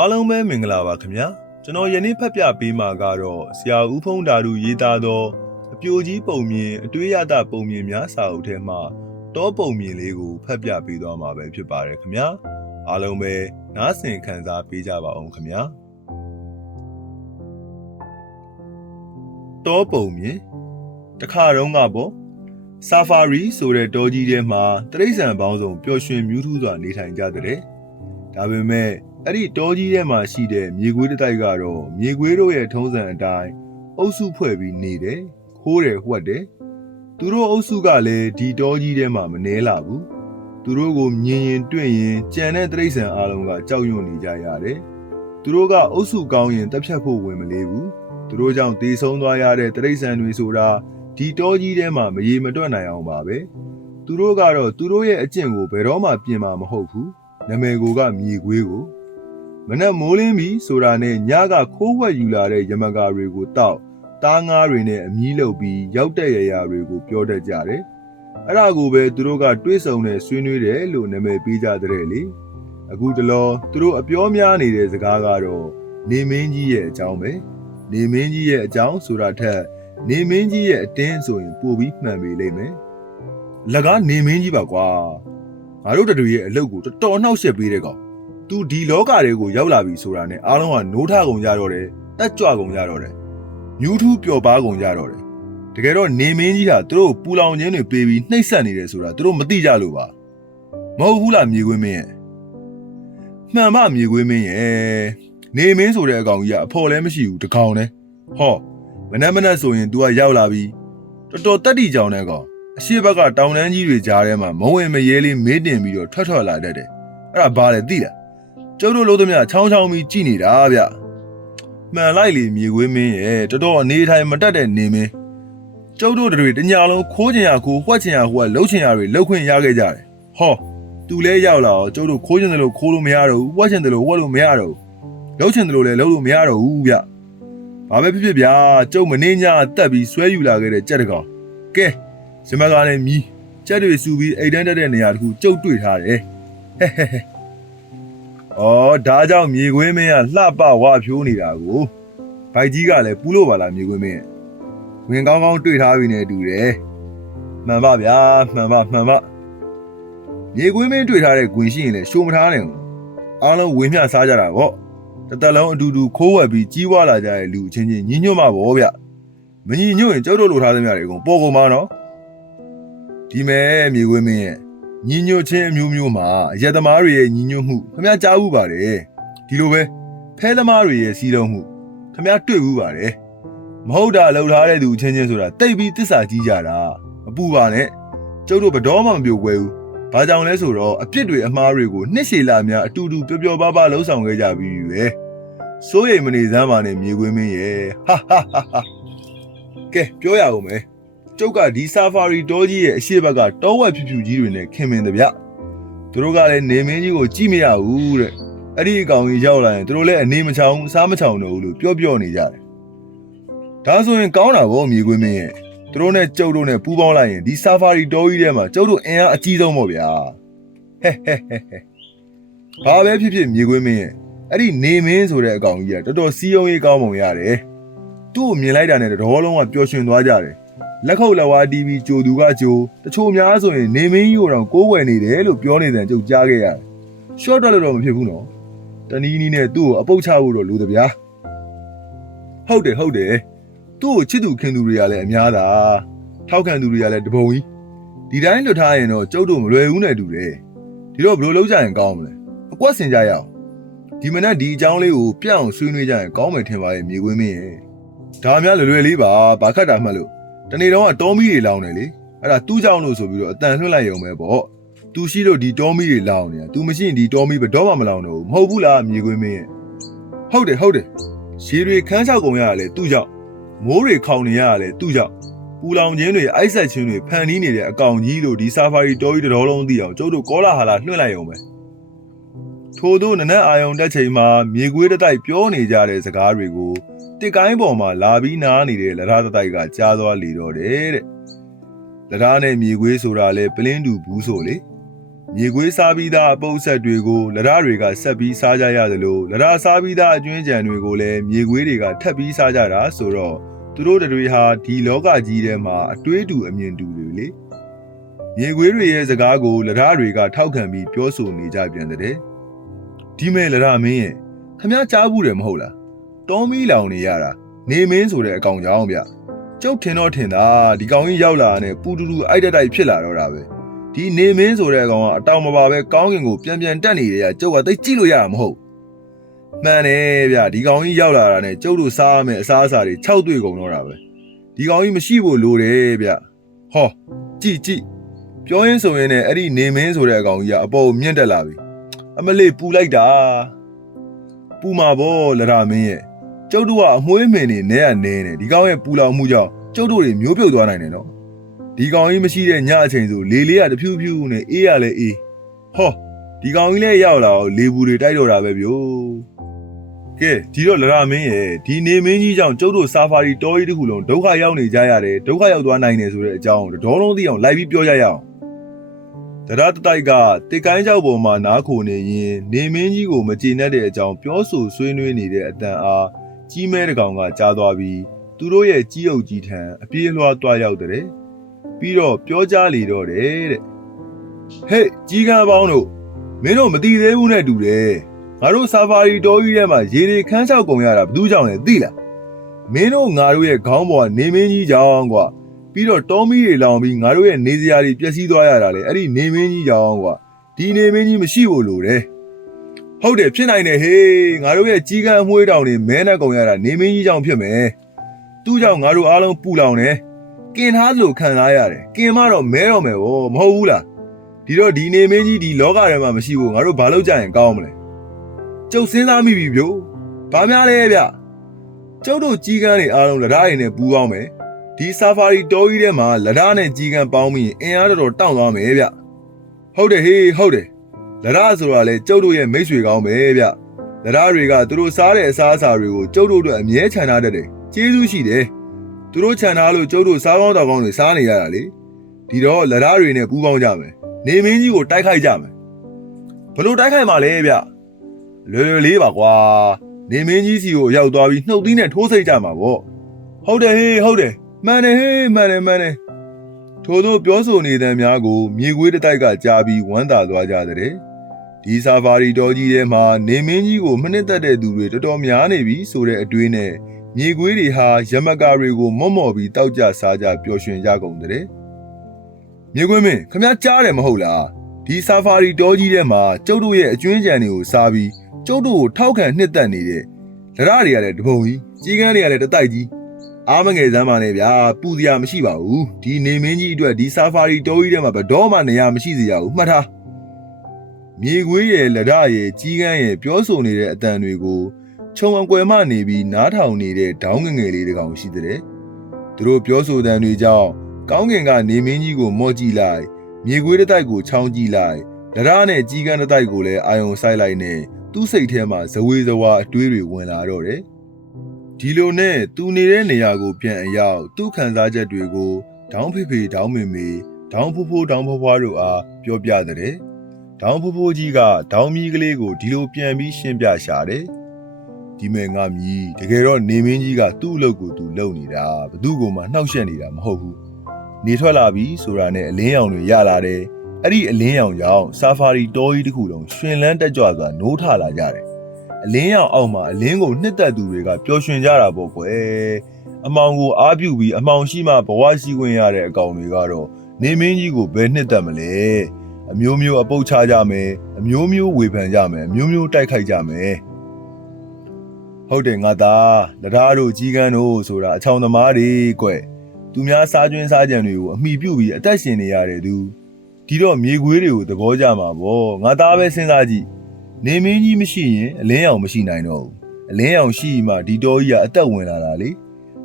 အားလုံးပဲမင်္ဂလာပါခင်ဗျာကျွန်တော်ယနေ့ဖတ်ပြပေးမှာကတော့ဆရာဦးဖုံးဓာတုရေးသားသောအပြိုကြီးပုံမြင်အတွေ့ရတပုံမြင်များစာအုပ်ထဲမှာတောပုံမြင်လေးကိုဖတ်ပြပေးသွားမှာပဲဖြစ်ပါတယ်ခင်ဗျာအားလုံးပဲနားဆင်ခံစားပေးကြပါအောင်ခင်ဗျာတောပုံမြင်တခါတော့ကပေါ့ဆာဖာရီဆိုတဲ့တောကြီးထဲမှာတရိษံပေါင်းစုံပျော်ရွှင်မြူးထူးစွာနေထိုင်ကြတဲ့ဒါပေမဲ့ အဲ့ဒီတောကြီးထဲမှာရှိတဲ့မြေခွေးတစ်တိုက်ကတော့မြေခွေးတို့ရဲ့ထုံးစံအတိုင်းအုပ်စုဖွဲ့ပြီးနေတယ်ခိုးတယ်ဝှက်တယ်သူတို့အုပ်စုကလည်းဒီတောကြီးထဲမှာမနှဲလာဘူးသူတို့ကိုမြင်ရင်တွေ့ရင်ကြံတဲ့တရိษံအားလုံးကကြောက်ရွံ့နေကြရတယ်သူတို့ကအုပ်စုကောင်းရင်တက်ဖြတ်ဖို့ဝင်မလေးဘူးသူတို့ကြောင့်တေဆုံးသွားရတဲ့တရိษံတွေဆိုတာဒီတောကြီးထဲမှာမရေမတွက်နိုင်အောင်ပါပဲသူတို့ကတော့သူတို့ရဲ့အကျင့်ကိုဘယ်တော့မှပြင်မှာမဟုတ်ဘူးနာမည်ကိုကမြေခွေးကို မနက်မိုးလင်းပြီဆိုတာနဲ့ညကခိုးဝက်ယူလာတဲ့ယမကာတွေကိုတောက်တားငားတွေနဲ့အမီးလုပ်ပြီးရောက်တဲ့ရရာတွေကိုပြောတတ်ကြတယ်။အဲ့ဒါကိုပဲသူတို့ကတွေးဆုံနဲ့ဆွေးနွေးတယ်လို့နာမည်ပေးကြတဲ့လေ။အခုတလောသူတို့အပြောများနေတဲ့စကားကတော့နေမင်းကြီးရဲ့အကြောင်းပဲ။နေမင်းကြီးရဲ့အကြောင်းဆိုတာထက်နေမင်းကြီးရဲ့အတင်းဆိုရင်ပိုပြီးမှန်ပေလိမ့်မယ်။လကားနေမင်းကြီးပါကွာ။ငါတို့တတွေရဲ့အလုပ်ကိုတော်တော်နှောက်ယှက်ပေးတဲ့ကောင် तू ဒီလောကတွေကိုရောက်လာပြီဆိုတာနဲ့အားလုံးကနိုးထကုန်ကြတော့တယ်တက်ကြွကုန်ကြတော့တယ်မြူးထူးပျော်ပါကုန်ကြတော့တယ်တကယ်တော့နေမင်းကြီးဟာသူတို့ပူလောင်ခြင်းတွေပေးပြီးနှိပ်စက်နေတယ်ဆိုတာသူတို့မသိကြလို့ပါမဟုတ်ဘူးလားမြေခွေးမင်းရဲ့မှန်မမြေခွေးမင်းရဲ့နေမင်းဆိုတဲ့အကောင်ကြီးကအဖော်လည်းမရှိဘူးတကောင်နဲ့ဟောမနှက်မနှက်ဆိုရင် तू ကရောက်လာပြီတော်တော်တက်တီကြောင်တဲ့ကောင်အရှိဘက်ကတောင်တန်းကြီးတွေကြားထဲမှာမဝင်မရဲလေးမေးတင်ပြီးတော့ထွက်ထွက်လာတတ်တယ်အဲ့ဒါဘာလဲသိလား ကျုပ်တို့လို့သမျှချောင်းချောင်းပြီးကြည်နေတာဗျမှန်လိုက်လေမြေခွေးမင်းရဲ့တော်တော်အနေထိုင်မတက်တဲ့နေမင်းကျုပ်တို့တွေတညာလုံးခိုးချင်ရခိုးဝှက်ချင်ရဝှက်လှုပ်ချင်ရတွေလှုပ်ခွင့်ရခဲ့ကြတယ်ဟောသူလဲရောက်လာတော့ကျုပ်တို့ခိုးချင်တယ်လို့ခိုးလို့မရတော့ဘူးဝှက်ချင်တယ်လို့ဝှက်လို့မရတော့ဘူးလှုပ်ချင်တယ်လို့လည်းလှုပ်လို့မရတော့ဘူးဗျဘာပဲဖြစ်ဖြစ်ဗျာကျုပ်မနေညာတက်ပြီးဆွဲယူလာခဲ့တဲ့ကြက်တကောင်ကဲဇမကားနဲ့မြီးကြက်တွေစူပြီးအိတ်တန်းတက်တဲ့နေရာတခုကျုပ်တွေ့ထားတယ်ဟဲ့ဟဲ့ဟဲ့။ အော်ဒါကြောင့်မြေခွေးမင်းကလှပဝါဖြိုးနေတာကိုဘိုက်ကြီးကလည်းပူလို့ပါလားမြေခွေးမင်းရဲ့ဝင်ကောင်းကောင်းတွေ့ထားပြီနဲ့တူတယ်။မှန်ပါဗျာမှန်ပါမှန်ပါမြေခွေးမင်းတွေ့ထားတဲ့ဂွင်ရှိရင်လည်းရှိုးမထားနိုင်ဘူး။အားလုံးဝင်မျှစားကြတာပေါ့။တစ်သက်လုံးအတူတူခိုးဝက်ပြီးကြီးဝါလာကြတဲ့လူအချင်းချင်းညီညွတ်မှာပေါ့ဗျ။မညီညွတ်ရင်ကျုပ်တို့လိုထားသမျှတွေအကုန်ပေါ်ကုန်ပါနော်။ဒီမဲ့မြေခွေးမင်းရဲ့ ညီညွတ်ခြင်းအမျိုးမျိုးမှာအရက်သမားတွေရဲ့ညီညွတ်မှုခမ ्या ကြားဘူးပါတယ်ဒီလိုပဲဖဲသမားတွေရဲ့စီးလုံးမှုခမ ्या တွေ့ဘူးပါတယ်မဟုတ်တာလှုပ်ထားတဲ့သူအချင်းချင်းဆိုတာတိတ်ပြီးတစ္ဆာကြီးကြတာမပူပါနဲ့ကျုပ်တို့ဘတော်မှမပြိုကွဲဘူးဘာကြောင့်လဲဆိုတော့အပြစ်တွေအမှားတွေကိုနှစ်ရှည်လာများအတူတူပျော်ပျော်ပါးပါးလှုပ်ဆောင်ခဲ့ကြပြီးပြီပဲစိုးရိမ်မနေစမ်းပါနဲ့မြေခွေးမင်းရဲ့ဟာဟာဟာဟာကဲပြောရအောင်မယ် ကျုပ်ကဒီဆာဖာရီတောကြီးရဲ့အရှိဘက်ကတောဝက်ဖြူဖြူကြီးတွေနဲ့ခင်မင်တဗျသူတို့ကလည်းနေမင်းကြီးကိုကြည့်မရဘူးတဲ့အဲ့ဒီအကောင်ကြီးရောက်လာရင်သူတို့လည်းအနေမချောင်ဘူးစားမချောင်တော့ဘူးလို့ပြောပြောနေကြတယ်ဒါဆိုရင်ကောင်းတာဗောမြေခွေးမင်းရဲ့သူတို့နဲ့ကျုပ်တို့နဲ့ပူးပေါင်းလိုက်ရင်ဒီဆာဖာရီတောကြီးထဲမှာကျုပ်တို့အင်အားအကြီးဆုံးပေါ့ဗျာဟဲ့ဟဲ့ဟဲ့ဟဲ့ဘာပဲဖြစ်ဖြစ်မြေခွေးမင်းရဲ့အဲ့ဒီနေမင်းဆိုတဲ့အကောင်ကြီးကတော်တော်စီးယုံရေးကောင်းပုံရတယ်သူ့ကိုမြင်လိုက်တာနဲ့တော်လုံးကပျော်ရွှင်သွားကြတယ် လက်ခုပ်လက်ဝါးတီးပြီးကြိုသူကကြိုတချို့များဆိုရင်နေမင်းကြီးကိုတော့ကိုးဝယ်နေတယ်လို့ပြောနေတယ်ကြုတ်ကြားခဲ့ရတယ်။ short တက်လို့တော့မဖြစ်ဘူးနော်။တနည်းနည်းနဲ့သူ့ကိုအပုတ်ချဖို့တော့လိုတဗျာ။ဟုတ်တယ်ဟုတ်တယ်။သူ့ကိုချစ်သူခင်သူတွေကလည်းအများသာ။ထောက်ခံသူတွေကလည်းတပုံကြီး။ဒီတိုင်းလွတ်ထားရင်တော့ကျုပ်တို့မလွယ်ဘူးနဲ့တူတယ်။ဒီတော့ဘယ်လိုလုပ်ကြရင်ကောင်းမလဲ။အကွက်စင်ကြရအောင်။ဒီမနက်ဒီအကြောင်းလေးကိုပြတ်အောင်ဆွေးနွေးကြရင်ကောင်းမယ်ထင်ပါရဲ့မြေခွေးမင်းရဲ့။ဒါများလွယ်လွယ်လေးပါ။ဘာခတ်တာမှတ်လို့ တနေ့တော့ကတောမီတွေလောင်းတယ်လေအဲ့ဒါသူ့ကြောင့်လို့ဆိုပြီးတော့အတန်လွှတ်လိုက်ရုံပဲပေါ့သူရှိလို့ဒီတောမီတွေလောင်းနေတာသူမရှိရင်ဒီတောမီဘယ်တော့မှမလောင်းတော့ဘူးမဟုတ်ဘူးလားမြေခွေးမင်းရဲ့ဟုတ်တယ်ဟုတ်တယ်ရေတွေခန်းချောက်ကုန်ရတာလေသူ့ကြောင့်မိုးတွေခေါင်နေရတာလေသူ့ကြောင့်ပူလောင်ခြင်းတွေအိုက်ဆက်ခြင်းတွေဖန်တီးနေတဲ့အကောင်ကြီးလို့ဒီဆာဖာရီတောကြီးတစ်တော်လုံးသိအောင်ကျုပ်တို့ကောလာဟာလာလွှင့်လိုက်ရုံပဲ ထို့သောနနက်အာယုံတက်ချိန်မှာမြေခွေးတစ်တိုက်ပြောနေကြတဲ့စကားတွေကိုတစ်ကိုင်းပေါ်မှာလာပြီးနားနေတဲ့လရတတိုက်ကကြားသွားလေတော့တယ်တဲ့လရနဲ့မြေခွေးဆိုတာလဲပလင်းတူဘူးဆိုလေမြေခွေးစားပြီးသားအပုပ်ဆက်တွေကိုလရတွေကဆက်ပြီးစားကြရသလိုလရစားပြီးသားအကျွင်းကြံတွေကိုလည်းမြေခွေးတွေကထပ်ပြီးစားကြတာဆိုတော့သူတို့တွေဟာဒီလောကကြီးထဲမှာအတွေးတူအမြင်တူတွေလေမြေခွေးတွေရဲ့စကားကိုလရတွေကထောက်ခံပြီးပြောဆိုနေကြပြန်တဲ့ ဒီမဲ့လရမင်းရဲ့ခမည်းကြားဘူးတယ်မဟုတ်လားတောမီလောင်နေရတာနေမင်းဆိုတဲ့အကောင်ကြောင့်ဗျကျုပ်ထင်တော့ထင်တာဒီကောင်ကြီးရောက်လာတဲ့ပူတူတူအိုက်တက်တိုက်ဖြစ်လာတော့တာပဲဒီနေမင်းဆိုတဲ့အကောင်ကအတောင်မပါပဲကောင်းကင်ကိုပြန်ပြန်တက်နေတယ်ကကျုပ်ကသိကြည့်လို့ရမှာမဟုတ်မှန်တယ်ဗျဒီကောင်ကြီးရောက်လာတာနဲ့ကျုပ်တို့စားရမယ့်အစားအစာတွေ၆တွေ့ကုန်တော့တာပဲဒီကောင်ကြီးမရှိဖို့လိုတယ်ဗျဟောကြည့်ကြည့်ပြောရင်းဆိုရင်လည်းအဲ့ဒီနေမင်းဆိုတဲ့အကောင်ကြီးကအပေါ်မြင့်တက်လာပြီ အမလေးပူလိုက်တာပူမှာဗောလရမင်းရဲ့ကျုပ်တို့ကအမွှေးမင်နေနဲရနဲနေဒီကောင်ရဲ့ပူလောင်မှုကြောင့်ကျုပ်တို့တွေမျိုးပြုတ်သွားနိုင်တယ်နော်ဒီကောင်ကြီးမရှိတဲ့ညအချိန်ဆိုလေလေးကတဖြူးဖြူးနဲ့အေးရလဲအေးဟောဒီကောင်ကြီးလည်းရောက်လာအောင်လေဘူးတွေတိုက်တော့တာပဲဗျို့ကဲဒီတော့လရမင်းရဲ့ဒီနေမင်းကြီးကြောင့်ကျုပ်တို့ဆာဖာရီတောကြီးတစ်ခုလုံးဒုက္ခရောက်နေကြရတယ်ဒုက္ခရောက်သွားနိုင်တယ်ဆိုတဲ့အကြောင်းကိုဒေါလုံးသိအောင်လိုက်ပြီးပြောရရအောင် တရတတိုက်ကတစ်ကိုင်းကြောက်ပေါ်မှာနားခိုနေရင်နေမင်းကြီးကိုမကျေနပ်တဲ့အကြောင်းပြောဆိုဆွေးနွေးနေတဲ့အတန်အားကြီးမဲတကောင်ကကြားသွားပြီးသူတို့ရဲ့ကြီးအုပ်ကြီးထံအပြေးလွှားသွားရောက်တဲ့ပြီးတော့ပြောကြားလေတော့တယ်တဲ့ဟဲ့ကြီးကန်းပေါင်းတို့မင်းတို့မတိသေးဘူးနဲ့တူတယ်ငါတို့ဆာဖာရီတောကြီးထဲမှာရေတွေခန်းချောက်ကုန်ရတာဘယ်သူကြောင့်လဲသိလားမင်းတို့ငါတို့ရဲ့ခေါင်းပေါ်ကနေမင်းကြီးကြောင့်ကွာ ပြီးတော့တောမီတွေလောင်ပြီးငါတို့ရဲ့နေစရာတွေပျက်စီးသွားရတာလေအဲ့ဒီနေမင်းကြီးကြောင့်ကွာဒီနေမင်းကြီးမရှိဘူးလို့တယ်ဟုတ်တယ်ဖြစ်နိုင်တယ်ဟေးငါတို့ရဲ့ကြီးကန်းအမွှေးတောင်တွေမဲနဲ့ကုန်ရတာနေမင်းကြီးကြောင့်ဖြစ်မယ်သူ့ကြောင့်ငါတို့အားလုံးပူလောင်တယ်ကင်ထားသလိုခံစားရတယ်ကင်မတော့မဲတော့မယ်ဗောမဟုတ်ဘူးလားဒီတော့ဒီနေမင်းကြီးဒီလောကထဲမှာမရှိဘူးငါတို့ဘာလုပ်ကြရင်ကောင်းမလဲကျုပ်စဉ်းစားမိပြီဗျို့ဘာများလဲဗျကျုပ်တို့ကြီးကန်းတွေအားလုံးလက်ဓာတ်တွေနဲ့ပူးပေါင်းမယ် ဒီဆာဖာရီတောကြီးထဲမှာလက်ဓာတ်နဲ့ကြီးကန်းပေါင်းပြီးအင်အားတော်တော်တောင့်သွားမယ်ဗျဟုတ်တယ်ဟေးဟုတ်တယ်လက်ဓာတ်ဆိုတာလေကျုပ်တို့ရဲ့မိတ်ဆွေကောင်းပဲဗျလက်ဓာတ်တွေကသူတို့စားတဲ့အစားအစာတွေကိုကျုပ်တို့အတွက်အမြဲခြံထားတတ်တယ်ကျေးဇူးရှိတယ်သူတို့ခြံထားလို့ကျုပ်တို့စားကောင်းတောက်ကောင်းတွေစားနေရတာလေဒီတော့လက်ဓားတွေနဲ့ပူးပေါင်းကြမယ်နေမင်းကြီးကိုတိုက်ခိုက်ကြမယ်ဘလို့တိုက်ခိုက်မှာလဲဗျလွယ်လွယ်လေးပါကွာနေမင်းကြီးစီကိုရောက်သွားပြီးနှုတ်သီးနဲ့ထိုးစိတ်ကြမှာပေါ့ဟုတ်တယ်ဟေးဟုတ်တယ် မှန်တယ်ဟေးမှန်တယ်မှန်တယ်ထို့သောပြောဆိုနေတဲ့များကိုမြေခွေးတစ်တိုက်ကကြားပြီးဝမ်းသာသွားကြတဲ့ဒီဆာဖာရီတော်ကြီးထဲမှာနေမင်းကြီးကိုမနစ်သက်တဲ့သူတွေတော်တော်များနေပြီဆိုတဲ့အတွေးနဲ့မြေခွေးတွေဟာရမကာတွေကိုမော့မော့ပြီးတောက်ကြစားကြပျော်ရွှင်ကြကုန်တဲ့မြေခွေးမင်းခမည်းကြားတယ်မဟုတ်လားဒီဆာဖာရီတောကြီးထဲမှာကျုပ်တို့ရဲ့အကျွင်းကြံတွေကိုစားပြီးကျုပ်တို့ကိုထောက်ခံနှစ်သက်နေတဲ့လရတွေကလည်းတပုံကြီးကြီးကန်းတွေကလည်းတတိုက်ကြီး အားမငယ်စမ်းပါနဲ့ဗျာပူစရာမရှိပါဘူးဒီနေမင်းကြီးအတွက်ဒီဆာဖာရီတောကြီးထဲမှာဘယ်တော့မှနေရာမရှိစေရဘူးမှတ်ထားမြေခွေးရဲ့လရရဲ့ကြီးကန်းရဲ့ပြောဆိုနေတဲ့အတန်တွေကိုခြုံအကွယ်မှနေပြီးနားထောင်နေတဲ့ဒေါင်းငယ်ငယ်လေးတစ်ကောင်ရှိတဲ့သူတို့ပြောဆိုတဲ့တွေကြောင့်ကောင်းကင်ကနေမင်းကြီးကိုမော့ကြည့်လိုက်မြေခွေးတစ်တိုက်ကိုချောင်းကြည့်လိုက်ဒရနဲ့ကြီးကန်းတစ်တိုက်ကိုလည်းအာယုံဆိုင်လိုက်နဲ့သူ့စိတ်ထဲမှာဇဝေဇဝါအတွေးတွေဝင်လာတော့တယ် ဒီလိုနဲ့သူနေတဲ့နေရာကိုပြန်အရောက်သူ့ခံစားချက်တွေကိုဒေါင်းဖေဖေဒေါင်းမေမေဒေါင်းဖိုးဖိုးဒေါင်းဖွားဖွားတို့အားပြောပြတဲ့ဒေါင်းဖိုးဖိုးကြီးကဒေါင်းမီးကလေးကိုဒီလိုပြန်ပြီးရှင်းပြရှာတယ်ဒီမဲ့ငါမြည်တကယ်တော့နေမင်းကြီးကသူ့အလုပ်ကိုသူလုပ်နေတာဘသူ့ကိုမှနှောက်ယှက်နေတာမဟုတ်ဘူးနေထွက်လာပြီဆိုတာနဲ့အလင်းရောင်တွေရလာတယ်အဲ့ဒီအလင်းရောင်ကြောင့်ဆာဖာရီတောကြီးတစ်ခုလုံးရှင်လန်းတက်ကြွစွာနိုးထလာကြတယ် အလင်းရောင်အောက်မှာအလင်းကိုနှစ်သက်သူတွေကပျော်ရွှင်ကြတာပေါ့ကွယ်အမောင်ကိုအားပြုပြီးအမောင်ရှိမှဘဝရှိခွင့်ရတဲ့အကောင်တွေကတော့နေမင်းကြီးကိုဘယ်နှစ်သက်မလဲအမျိုးမျိုးအပုတ်ချကြမယ်အမျိုးမျိုးဝေဖန်ကြမယ်အမျိုးမျိုးတိုက်ခိုက်ကြမယ်ဟုတ်တယ်ငါသားလထားတို့ကြီးကန်းတို့ဆိုတာအချောင်သမားတွေကွသူများစားကျွင်းစားကြံတွေကိုအမိပြုတ်ပြီးအသက်ရှင်နေရတယ်သူဒီတော့မြေခွေးတွေကိုသဘောကျမှာပေါ့ငါသားပဲစဉ်းစားကြည့် နေမင်းကြီးမရှိရင်အလင်းရောင်မရှိနိုင်တော့ဘူးအလင်းရောင်ရှိမှဒီတောကြီးကအသက်ဝင်လာတာလေ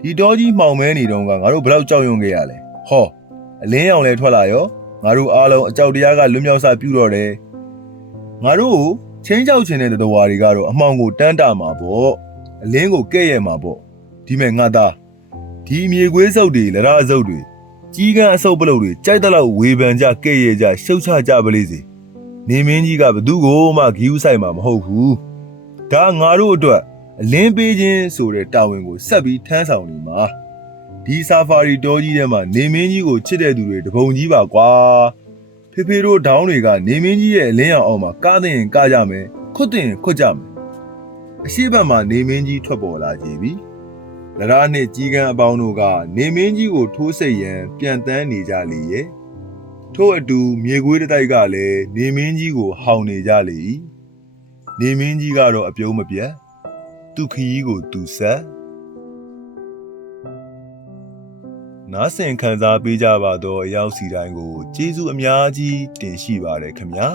ဒီတောကြီးမှောင်မဲနေတော့ကငါတို့ဘယ်တော့ကြောက်ရွံ့ခဲ့ရလဲဟောအလင်းရောင်လည်းထွက်လာရောငါတို့အားလုံးအကြောက်တရားကလွတ်မြောက်စပြုတော့တယ်ငါတို့ကိုချင်းကြောက်ချင်တဲ့တတော်ဝါတွေကတော့အမှောင်ကိုတန်းတာမှာပေါ့အလင်းကိုကဲ့ရဲ့မှာပေါ့ဒီမဲ့ငါသားဒီမြေခွေးစုပ်တွေလရအစုပ်တွေကြီးကန်းအစုပ်ပလုတ်တွေကြိုက်တဲ့လောက်ဝေဖန်ကြကဲ့ရဲ့ကြရှုတ်ချကြပါလိမ့်စေ နေမင်းကြီးကဘသူ့ကိုမှဂီးဥဆိုင်မှာမဟုတ်ဘူးဒါငါတို့အတွက်အလင်းပေးခြင်းဆိုတဲ့တာဝန်ကိုဆက်ပြီးထမ်းဆောင်နေမှာဒီဆာဖာရီတောကြီးထဲမှာနေမင်းကြီးကိုချစ်တဲ့သူတွေတပုံကြီးပါကွာဖေဖေတို့ဒေါင်းတွေကနေမင်းကြီးရဲ့အလင်းရောင်အောင်မှာကားတဲ့ရင်ကားကြမယ်ခွတ်တဲ့ရင်ခွတ်ကြမယ်အရှိတ်ဘက်မှာနေမင်းကြီးထွက်ပေါ်လာကြပြီလရနှင့်ကြီးကန်းအပေါင်းတို့ကနေမင်းကြီးကိုထိုးစိတ်ရန်ပြန်တန်းနေကြလေရဲ့ ထို့အတူမြေခွေးတစ်တိုက်ကလည်းနေမင်းကြီးကိုဟောင်နေကြလေ၏နေမင်းကြီးကတော့အပြုံးမပြတ်သူခရီးကိုသူဆက်နားဆင်ခံစားပေးကြပါတော့အရောက်စီတိုင်းကိုကျေးဇူးအများကြီးတင်ရှိပါတယ်ခင်ဗျာ